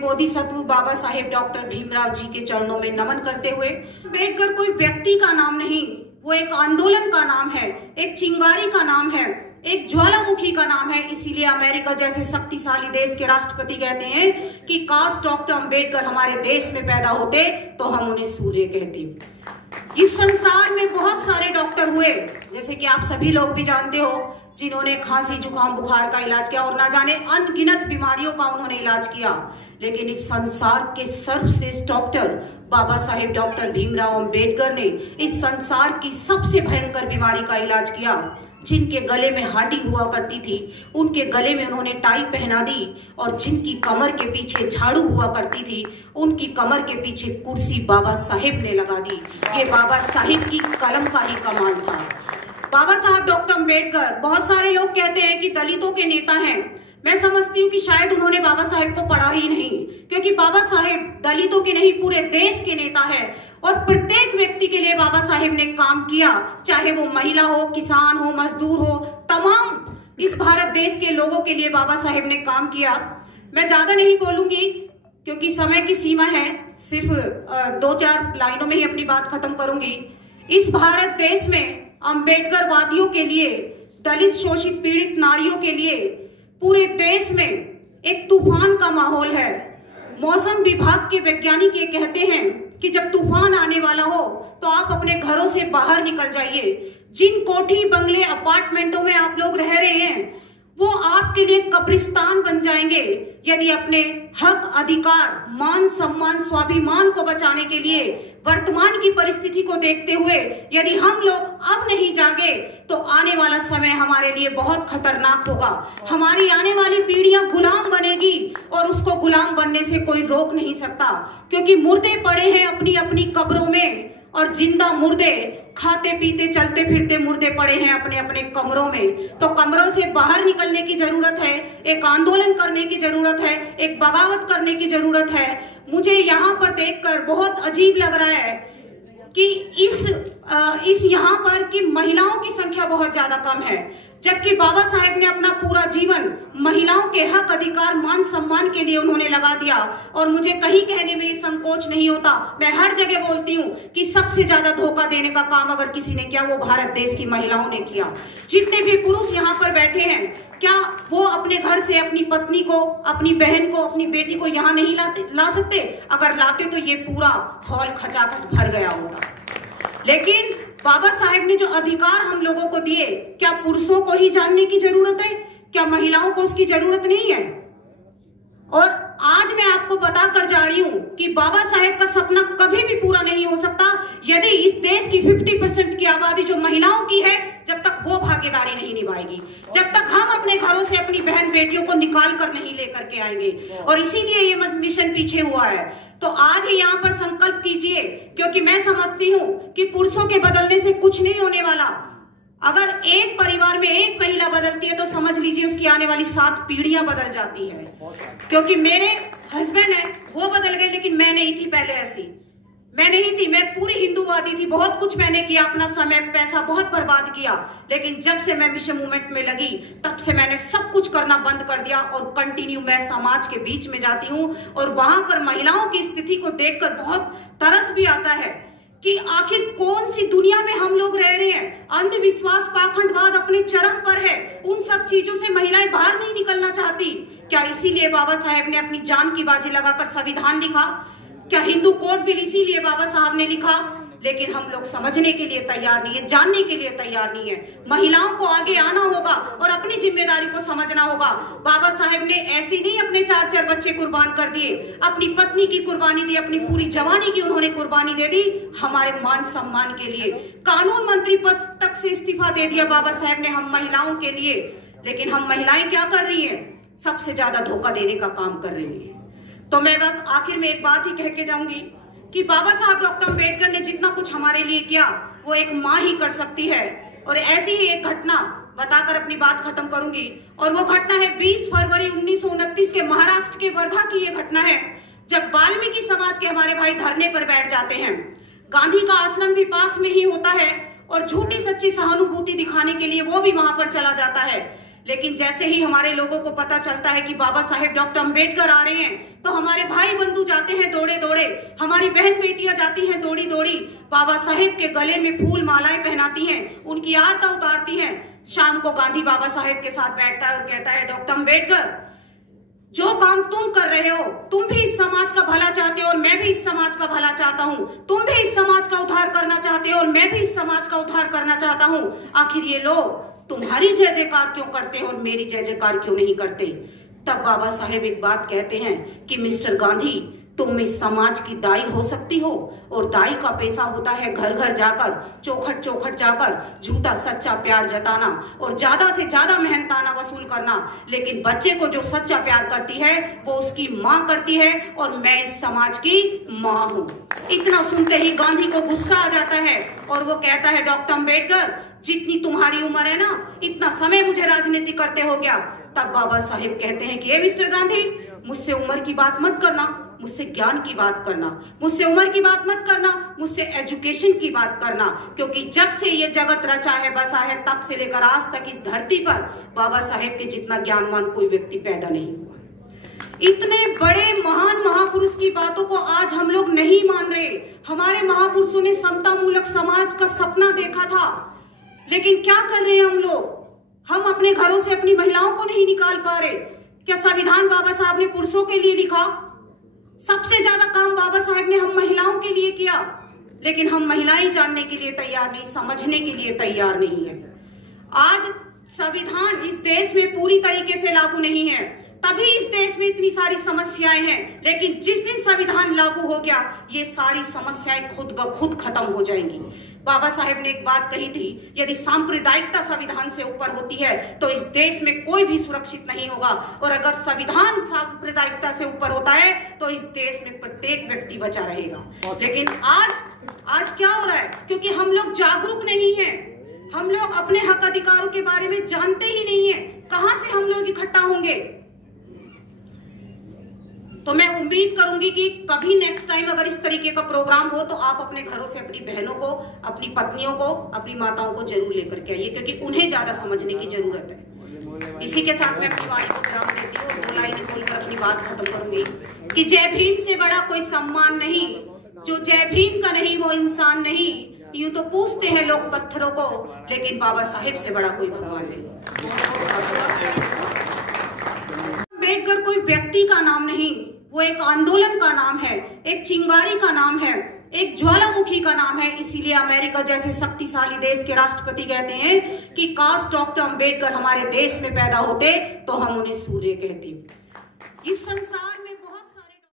Bodhisattva Baba Saheb doctor Bhimrao ji के चरणों में नमन करते हुए, अम्बेडकर कोई व्यक्ति का नाम नहीं, वो एक आंदोलन का नाम है, एक चिंगारी का नाम है, एक ज्वालामुखी का नाम है। इसीलिए अमेरिका जैसे शक्तिशाली देश के राष्ट्रपति कहते हैं कि काश डॉक्टर अम्बेडकर हमारे देश में पैदा होते तो हम उन्हें सूर्य कहते। इस संसार में बहुत सारे डॉक्टर हुए, जैसे कि आप सभी लोग भी जानते हो, जिन्होंने खांसी जुकाम बुखार का इलाज किया और ना जाने अनगिनत बीमारियों का उन्होंने इलाज किया। लेकिन इस संसार के सर्वश्रेष्ठ डॉक्टर बाबा साहेब डॉक्टर भीमराव अम्बेडकर ने इस संसार की सबसे भयंकर बीमारी का इलाज किया। जिनके गले में हांडी हुआ करती थी उनके गले में उन्होंने टाई पहना दी, और जिनकी कमर के पीछे झाड़ू हुआ करती थी उनकी कमर के पीछे कुर्सी बाबा साहेब ने लगा दी। ये बाबा साहेब की कलम का ही कमाल था। बाबा साहब डॉक्टर अम्बेडकर, बहुत सारे लोग कहते हैं कि दलितों के नेता हैं। मैं समझती हूँ कि शायद उन्होंने बाबा साहेब को पढ़ा ही नहीं, क्योंकि बाबा साहेब दलितों के नहीं पूरे देश के नेता है और प्रत्येक व्यक्ति के लिए बाबा साहेब ने काम किया, चाहे वो महिला हो, किसान हो, मजदूर हो, तमाम इस भारत देश के लोगों के लिए बाबा साहेब ने काम किया। मैं ज्यादा नहीं बोलूंगी क्योंकि समय की सीमा है, सिर्फ 2-4 लाइनों में ही अपनी बात खत्म करूंगी। इस भारत देश में अम्बेडकर वादियों के लिए, दलित शोषित पीड़ित नारियों के लिए पूरे देश में एक तूफान का माहौल है। मौसम विभाग के वैज्ञानिक ये कहते हैं कि जब तूफान आने वाला हो तो आप अपने घरों से बाहर निकल जाइए। जिन कोठी बंगले अपार्टमेंटों में आप लोग रह रहे हैं वो आपके लिए कब्रिस्तान बन जाएंगे यदि अपने हक, अधिकार, मान सम्मान, स्वाभिमान को बचाने के लिए वर्तमान की परिस्थिति को देखते हुए यदि हम लोग अब नहीं जागे तो आने वाला समय हमारे लिए बहुत खतरनाक होगा। हमारी आने वाली पीढ़ियां गुलाम बनेगी और उसको गुलाम बनने से कोई रोक नहीं सकता, क्योंकि मुर्दे पड़े हैं अपनी अपनी कब्रों में और जिंदा मुर्दे खाते पीते चलते फिरते मुर्दे पड़े हैं अपने अपने कमरों में। तो कमरों से बाहर निकलने की जरूरत है, एक आंदोलन करने की जरूरत है, एक बगावत करने की जरूरत है। मुझे यहाँ पर देखकर बहुत अजीब लग रहा है कि इस यहाँ पर की महिलाओं की संख्या बहुत ज्यादा कम है, जबकि बाबा साहेब ने अपना पूरा जीवन महिलाओं के हक, अधिकार, मान सम्मान के लिए उन्होंने लगा दिया। और मुझे कहीं कहने में संकोच नहीं होता, मैं हर जगह बोलती हूँ कि सबसे ज्यादा धोखा देने का काम अगर किसी ने किया वो भारत देश की महिलाओं ने किया। जितने भी पुरुष यहाँ पर बैठे हैं, क्या वो अपने घर से अपनी पत्नी को, अपनी बहन को, अपनी बेटी को यहाँ नहीं ला सकते? अगर लाते तो ये पूरा हॉल खचाखच भर गया होता। लेकिन बाबा साहेब ने जो अधिकार हम लोगों को दिए, क्या पुरुषों को ही जानने की जरूरत है? क्या महिलाओं को उसकी जरूरत नहीं है? और आज मैं आपको बता कर जा रही हूं कि बाबा साहेब का सपना कभी भी पूरा नहीं हो सकता यदि इस देश की 50% की आबादी जो महिलाओं की है, जब तक वो भागीदारी नहीं निभाएगी, जब तक हम अपने घरों से अपनी बहन बेटियों को निकाल कर नहीं लेकर के आएंगे। और इसीलिए ये मिशन पीछे हुआ है। तो आज ही यहाँ पर संकल्प कीजिए, क्योंकि मैं समझती हूँ कि पुरुषों के बदलने से कुछ नहीं होने वाला। अगर एक परिवार में एक महिला बदलती है तो समझ लीजिए उसकी आने वाली 7 पीढ़ियां बदल जाती है। क्योंकि मेरे हस्बैंड है वो बदल गए, लेकिन मैं नहीं थी पहले ऐसी, मैं नहीं थी, मैं पूरी हिंदूवादी थी। बहुत कुछ मैंने किया, अपना समय पैसा बहुत बर्बाद किया, लेकिन जब से मैं मिशन मूवमेंट में लगी तब से मैंने सब कुछ करना बंद कर दिया और कंटिन्यू मैं समाज के बीच में जाती हूँ। और वहां पर महिलाओं की स्थिति को देखकर बहुत तरस भी आता है कि आखिर कौन सी दुनिया में हम लोग रह रहे हैं। अंधविश्वास, पाखंडवाद अपने चरम पर है, उन सब चीजों से महिलाएं बाहर नहीं निकलना चाहती। क्या इसीलिए बाबा साहेब ने अपनी जान की बाजी लगाकर संविधान लिखा? क्या हिंदू कोड बिल इसीलिए बाबा साहब ने लिखा? लेकिन हम लोग समझने के लिए तैयार नहीं है, जानने के लिए तैयार नहीं है। महिलाओं को आगे आना होगा और अपनी जिम्मेदारी को समझना होगा। बाबा साहेब ने ऐसे नहीं अपने 4 बच्चे कुर्बान कर दिए, अपनी पत्नी की कुर्बानी दी, अपनी पूरी जवानी की उन्होंने कुर्बानी दे दी हमारे मान सम्मान के लिए। कानून मंत्री पद तक से इस्तीफा दे दिया बाबा साहेब ने हम महिलाओं के लिए। लेकिन हम महिलाएं क्या कर रही है? सबसे ज्यादा धोखा देने का काम कर रही है। तो मैं बस आखिर में एक बात ही कह के जाऊंगी कि बाबा साहब डॉक्टर अम्बेडकर ने जितना कुछ हमारे लिए किया वो एक माँ ही कर सकती है। और ऐसी ही एक घटना बताकर अपनी बात खत्म करूंगी, और वो घटना है 20 फरवरी 1929 के महाराष्ट्र के वर्धा की ये घटना है, जब वाल्मीकि समाज के हमारे भाई धरने पर बैठ जाते हैं। गांधी का आश्रम भी पास में ही होता है और झूठी सच्ची सहानुभूति दिखाने के लिए वो भी वहां पर चला जाता है। लेकिन जैसे ही हमारे लोगों को पता चलता है कि बाबा साहेब डॉक्टर अंबेडकर आ रहे हैं तो हमारे भाई बंधु जाते हैं दौड़े दौड़े, हमारी बहन बेटियां जाती हैं दौड़ी दौड़ी, बाबा साहेब के गले में फूल मालाएं पहनाती हैं, उनकी आरती उतारती हैं। शाम को गांधी बाबा साहेब के साथ बैठता है और कहता है, डॉक्टर अंबेडकर, जो काम तुम कर रहे हो, तुम भी इस समाज का भला चाहते हो और मैं भी इस समाज का भला चाहता हूं। तुम भी इस समाज का उद्धार करना चाहते हो और मैं भी इस समाज का उद्धार करना चाहता हूं। आखिर ये लोग तुम्हारी जय जयकार क्यों करते हैं और मेरी जय जयकार क्यों नहीं करते? तब बाबा साहेब एक बात कहते हैं कि मिस्टर गांधी, तुम इस समाज की दाई हो सकती हो और दाई का पैसा होता है घर घर जाकर, चौखट चौखट जाकर झूठा सच्चा प्यार जताना और ज्यादा से ज्यादा मेहनताना वसूल करना। लेकिन बच्चे को जो सच्चा प्यार करती है वो उसकी माँ करती है और मैं इस समाज की माँ हूँ। इतना सुनते ही गांधी को गुस्सा आ जाता है और वो कहता है, डॉक्टर अंबेडकर, जितनी तुम्हारी उम्र है ना, इतना समय मुझे राजनीति करते हो गया। तब बाबा साहेब कहते हैं कि मिस्टर गांधी, मुझसे उम्र की बात मत करना, मुझसे ज्ञान की बात करना, मुझसे उम्र की बात मत करना, मुझसे एजुकेशन की बात करना, क्योंकि जब से ये जगत रचा है बसा है तब से लेकर आज तक इस धरती पर बाबा साहेब के जितना ज्ञानवान कोई व्यक्ति पैदा नहीं हुआ। इतने बड़े महान महापुरुष की बातों को आज हम लोग नहीं मान रहे। हमारे महापुरुषों ने समता मूलक समाज का सपना देखा था, लेकिन क्या कर रहे हैं हम लोग? हम अपने घरों से अपनी महिलाओं को नहीं निकाल पा रहे। क्या संविधान बाबा साहब ने पुरुषों के लिए लिखा? सबसे ज्यादा काम बाबा साहेब ने हम महिलाओं के लिए किया, लेकिन हम महिलाएं जानने के लिए तैयार नहीं, समझने के लिए तैयार नहीं है। आज संविधान इस देश में पूरी तरीके से लागू नहीं है, तभी इस देश में इतनी सारी समस्याएं हैं। लेकिन जिस दिन संविधान लागू हो गया, ये सारी समस्याएं खुद ब खुद खत्म हो जाएंगी। बाबा साहेब ने एक बात कही थी, यदि सांप्रदायिकता संविधान से ऊपर होती है तो इस देश में कोई भी सुरक्षित नहीं होगा, और अगर संविधान सांप्रदायिकता से ऊपर होता है तो इस देश में प्रत्येक व्यक्ति बचा रहेगा। लेकिन आज क्या हो रहा है? क्योंकि हम लोग जागरूक नहीं हैं, हम लोग अपने हक अधिकारों के बारे में जानते ही नहीं है। कहां से हम लोग इकट्ठा होंगे? तो मैं उम्मीद करूंगी कि कभी नेक्स्ट टाइम अगर इस तरीके का प्रोग्राम हो तो आप अपने घरों से अपनी बहनों को, अपनी पत्नियों को, अपनी माताओं को जरूर लेकर के आइए, क्योंकि उन्हें ज्यादा समझने की जरूरत है। इसी के साथ मैं अपनी वाणी को विराम देती हूँ और 2 लाइनें बोलकर अपनी बात खत्म करूंगी कि जय भीम से बड़ा कोई सम्मान नहीं, जो जय भीम का नहीं वो इंसान नहीं। यूं तो पूछते हैं लोग पत्थरों को, लेकिन बाबा साहेब से बड़ा कोई भगवान नहीं। अंबेडकर कोई व्यक्ति का नाम नहीं, वो एक आंदोलन का नाम है, एक चिंगारी का नाम है, एक ज्वालामुखी का नाम है। इसीलिए अमेरिका जैसे शक्तिशाली देश के राष्ट्रपति कहते हैं कि काश डॉक्टर अंबेडकर हमारे देश में पैदा होते तो हम उन्हें सूर्य कहते। इस